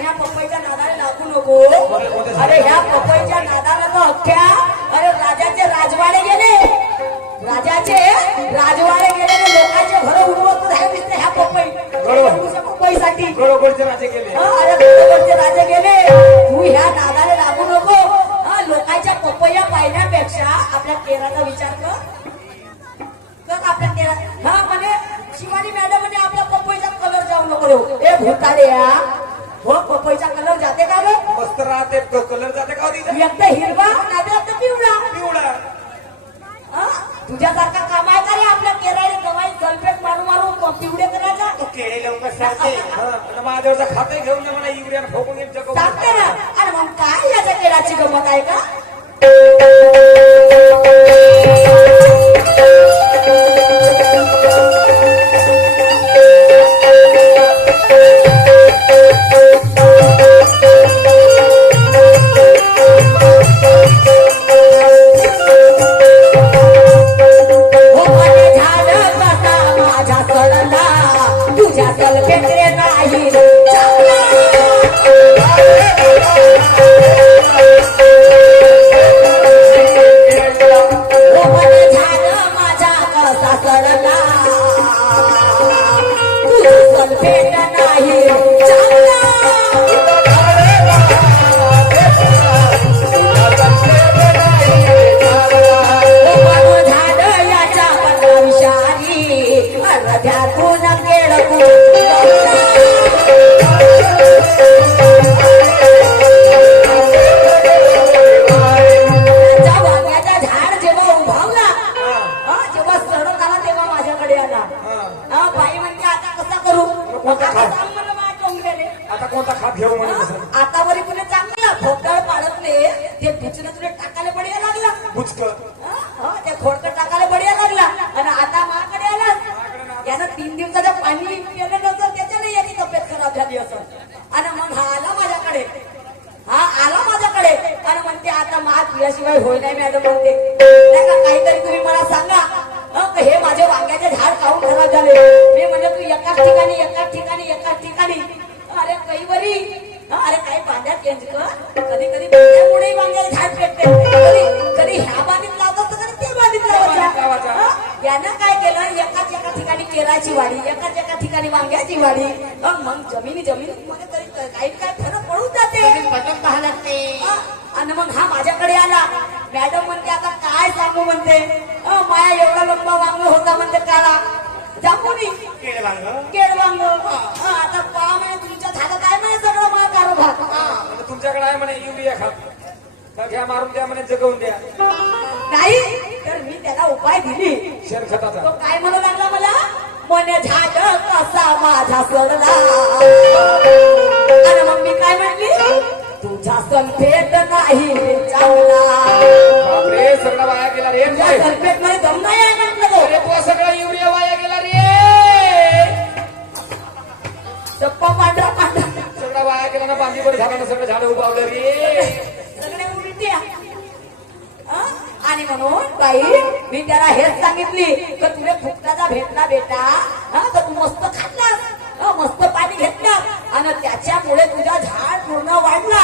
ह्या पपईच्या नादाला लागू नको. अरे ह्या पपईच्या नादाला तर अख्ख्या अरे राजाचे राजवाडे गेले. राजाचे राजवाडे गेले. लोकांचे घर उडवत राहिले ह्या पपईसाठी. बरोबरचे राजे गेले. अरे बरोबरचे राजे गेले. तू ह्या नादाला लागू नको. लोकांच्या पपया पाहिल्यापेक्षा आपल्या केराचा विचार कर आपल्या केरा. हा म्हणे शिवानी मॅडम म्हणे आपल्या पपईचा कलर जाऊ नको. ए भूताड्या हो पपईचा कलर जाते का रे? मस्त राहते. कलर जाते का? एकदा हिरवा नाहीतर पिवळा. पिवळा. तुझ्यासारखा काम आहे का रे आपल्या केराला दवाई सल्फेट मारू मारू पिवळे करायचा? केळे लवकर सांगते. माझ्यावरचा खाते घेऊन मला युरिया फोकून सांगते ना. अरे मग काय याच्या केराची गमत आहे का? आता वरी तुला चांगला खोकळ पाडतले ते बिचून तुला टाकायला बढिया लागला. ते खोडकं टाकायला बढिया लागला. आणि आता माकडे आला. यानं 3 दिवसाचं पाणी केलं नव्हतं त्याच्याने याची तब्येत खराब झाली असं. आणि मग हा आला माझ्याकडे. आणि म्हणते आता मा तुझ्याशिवाय होय नाही मॅडम म्हणते. नाही का काहीतरी तुम्ही मला सांगा हे माझे वांग्याचे झाड काऊन खराब झाले. मी म्हणजे तू एकाच ठिकाणी. अरे कैवरी अरे काही बांध्यात चेंज कर. कधी बांध्यामुळे वांग्याचे झाड पेटते. कधी ह्या बांधीत लावतो तर कधी त्या बांधीत लावायचा. यानं काय केलं एका ठिकाणी केराची वाडी एका ठिकाणी वांग्याची वाडी. मग जमीन मध्ये काही काय फरक पडून जाते. आणि मग हा माझ्याकडे आला. मॅडम म्हणते आता काय सांगू म्हणते. माया एवढा लंबा वांग होता म्हणते काळा जांभुनी केळ वांग. आता पहा म्हणे तुमच्या झालं काय म्हणे सगळं मला कारोबार. तुमच्याकडे आहे म्हणे युरिया खात घ्या मारून द्या म्हणे जगवून द्या. नाही तर मी त्याला उपाय दिली शेणखताचा. तो काय म्हणू लागला मला म्हणे झाड कसा माझा सोडला. आणि मग मी काय म्हटली तुझा सल्फेट नाही चांगला. बापरे सगळा वाया गेला रे. सल्फेट मध्ये दम नाही आहे म्हटलं तो. अरे तो सगळा युरिया वाया गेला रे. चप्पा पांढरा सगळा वाया गेला ना. बांधीवर झाला ना. सगळं झाड उभावलं रे. सगळे उलट्या. आणि म्हणून बाई मी त्याला हेच सांगितली की तुला फुकटाचा भेटला बेटा तर तू मस्त खाल्लास मस्त पाणी घेतलं आणि त्याच्यामुळे तुझा झाड पूर्ण वाढला.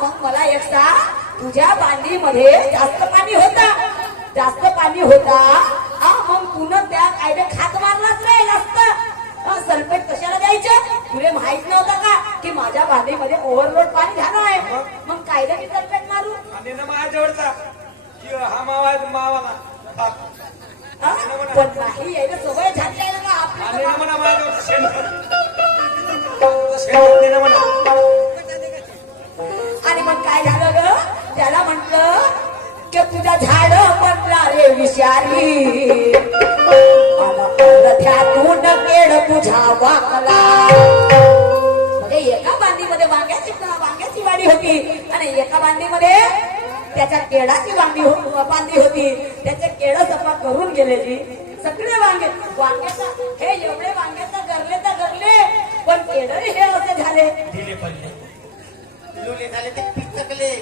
मग मला एक सांग तुझ्या बांधीमध्ये जास्त पाणी होता. मग तुला त्या कायदे खात मारलाच नाही जास्त. सल्फेट कशाला द्यायचं तुला माहित नव्हतं का की माझ्या बांधीमध्ये ओव्हरलोड पाणी झालं आहे. मग कायदे मी सल्फेट मारू. आणि ना माझ्यावरचा हा मावाला पण नाही यायला सवय झाली आहे ना आपल्याला. म्हणा माझ्यावर आणि मग काय झालं ग त्याला म्हटलं की तुझा झाड पडला रे विषारी. त्यातून केळ तुझा वाकला. म्हणजे एका बांधीमध्ये वांग्याची वाडी होती आणि एका बांधीमध्ये त्याच्या केळाची बांधी होती. त्याचे केळ सफा करून गेलेली सगळे वांग्याचा हे एवढे वांग्याचा गरले पण केळ हे असे झाले ते पिचकले.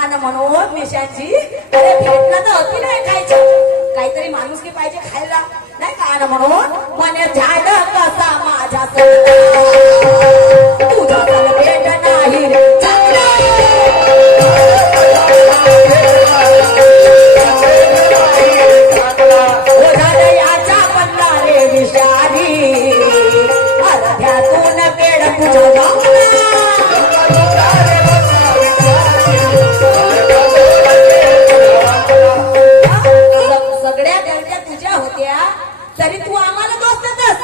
आणि म्हणून निशांची अरे भेटला तर अति नाही खायचं. काहीतरी माणुसकी पाहिजे खायला नाही का. आणि म्हणून म्हणे झाड कसा माझ्या तुझ्या गावाला. सगळ्या गलत्या तुझ्या होत्या तरी तू आम्हाला दोष देतस.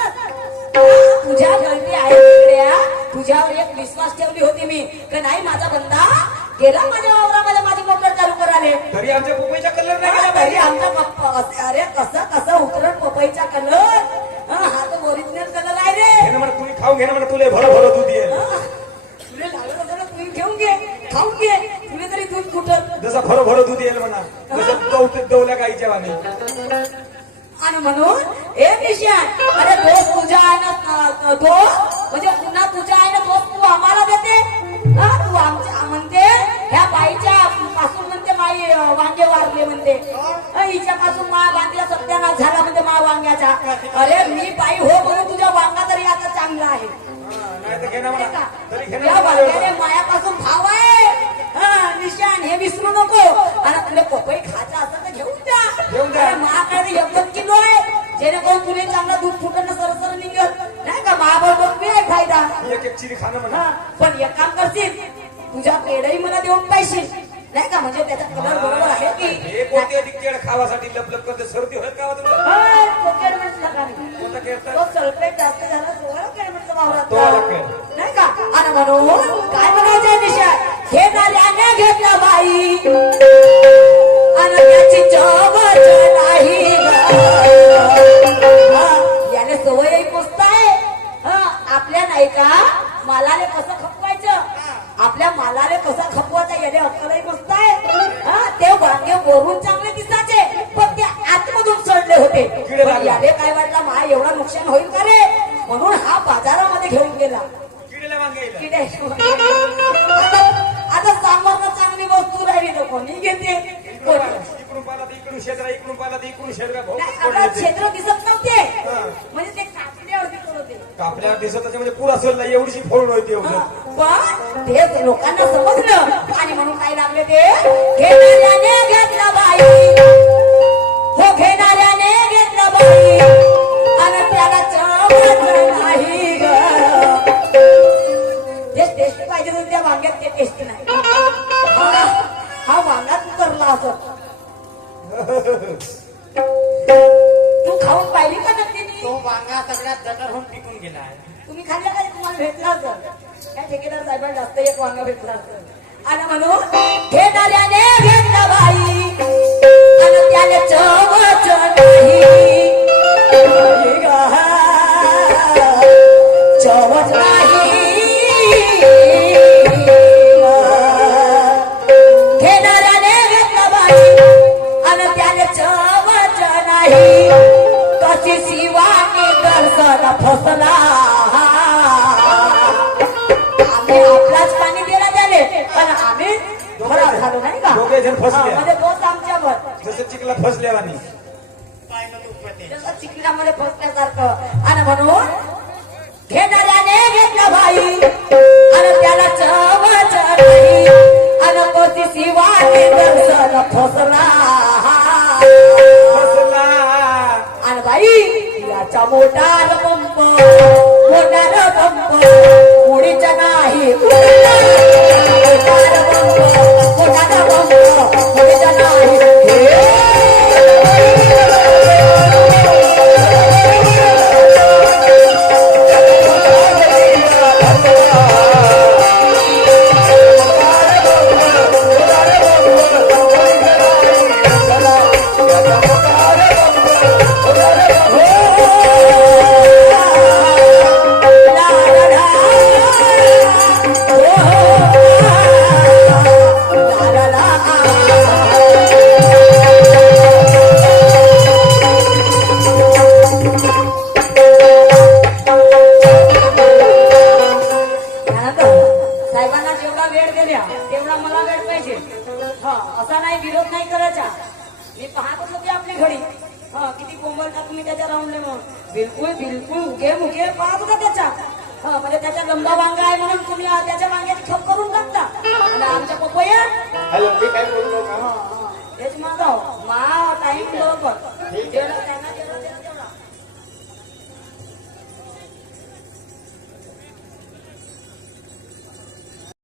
तुझ्या गलती आहेत सगळ्या. तुझ्यावर एक विश्वास ठेवली होती मी की नाही माझा बंदा गेला माझ्या वावरामध्ये माझी मोटर चालू कराले तरी आमच्या पपईचा कलर नाही गेला तरी पाहिजे. आमचा अरे कसं कसं उतरत पपईचा कलर. हा तो ओरिजिनल कलर आहे रे. घे ना म्हणा तुम्ही खाऊन घे ना म्हणा तुला भर भर दूध येईल. तुला लागलं होतं ना तुम्ही घेऊन घे खाऊन घे. तुला तरी दूध कुठं जसं भर भर दूध येईल म्हणा जसं दवल्या गाईच्या वाणी. आणि म्हणून हे निशान अरे दोस्त तुझा आहे ना दोस्त म्हणजे पुन्हा तुझा आहे ना दोस्त तू आम्हाला देते. तू आमच्या म्हणते ह्या बाईच्या पासून म्हणते माई वांगे वारले म्हणते. हिच्या पासून मा वांग्या सत्यानाश झाला म्हणते मा वांग्याचा. अरे मी बाई हो म्हणून तुझ्या वांगा तरी आता चांगला आहे. नाही तर घे ना म्हणा तरी घे या ना वांग्याने मायापासून भाव आहे. निशान हे विसरू नको. आणि तुला पपई खायचं असं तर घेऊन घेऊन जा. जा. अरे महाकडे 1 किलो आहे जेणेकरून तुला चांगला दूध फुटणं सरसर निघत नाही का. महाबरोबर बी आहे फायदा. एक एक चिरी खाणं म्हणा. पण एक काम करशील तुझ्या पेढही मला देऊन पाहिजे नाही का. म्हणजे त्याचा कलर बरोबर आहे की हे कोणते केळ खावासाठी लपलप करते सर्दी होत का तुला. तो केळ म्हटलं का नाही. कोणता केळ तर? तो सल्फेट जास्त झाला तो केळ म्हटलं वावरात तो आला केळ. नाही का. आणि म्हणून काय म्हणायचं निशाण हे नाल्याने घेतला बाई आणि त्याची चवच नाही याने सवयही पोचताय. आपल्या नाही का मालाले कसं खपवायचं आपल्या मालाले कसं खपवायचं याने अक्कलही बसताय. ते वांगे वरून चांगले दिसायचे पण ते आतमधून सडले होते. पण याने काय वाटलं मा एवढा नुकसान होईल का रे म्हणून हा बाजारामध्ये घेऊन गेला. किडीला वांगे येईल. आता सामोरनं चांगली वस्तू राहिली तर कोणी घेते. इकडून पाला तर इकडून शेजरा इकडून पाला तर इकडून शेजरा भाऊ नाही, कोण आता येते? क्षेत्र दिसत नव्हते म्हणजे ते कापल्यावर दिसत होते. आपल्याला दिसत म्हणजे पुरा असेल ना एवढीशी फोड होती एवढं. पण ते लोकांना समजलं आणि म्हणून काय लागले ते घेणाऱ्याने घेतला बाई हो घेणाऱ्याने घेतला बाई आणि त्याला चवच नाही ग. जे टेस्टी पाहिजे होतं त्या वांग्यात ते टेस्टी नाही. हा वांगाच उतरला असं. तू खाऊन पाहिली का नक्की. तो वांगा सगळ्यात जटर होऊन टिकून गेला आहे. तुम्ही खाल्लं का तुम्हाला भेटला असं. या ठेकेदार साहेबांना जास्त एक वांगा भेटला असं. आणि म्हणून घेणाऱ्याने घेतला बाई आणि त्याने चवच नाही चवच नाही. घेणाऱ्याने घेतला बाई आणि त्याने चवच नाही. कशी शिवानी दर्शन फसला आम्ही आपलाच पाणी दिला त्याने पण आम्ही खराब झालो नाही का. दोघे जण फसले. म्हणजे दोस्त आमच्यावर जसं चिकला फसल्यावानी. पाहिलं तू प्रति जसं चिखलामध्ये फसल्यासारखं. आणि म्हणून घेणाऱ्याने घेतला भाई आणि त्याला चवच नाही आणि कोती शिवानी दर्शन फसला. फसला. आणि बाई याचा मोठार पंप मोठार पंप उडीचा नाही मोठार पंप मोठार पंप उडीचा नाही. साहेबांना जेवढा वेळ दिल्या तेवढा मला वेळ पाहिजे. असा नाही विरोध नाही करायचा. मी पाहतच होते आपली घडी किती कोंबल तुम्ही त्याच्या राऊंडले मग बिलकुल बिलकुल उगे मुगे पाहत होता त्याच्या. म्हणजे त्याच्या लंबा वांगा आहे म्हणून तुम्ही त्याच्या वांग्याची खप करून टाकता आणि आमच्या पपया हॅलो मी काय बोललो का हेच माझा मा टाईम बरोबर जे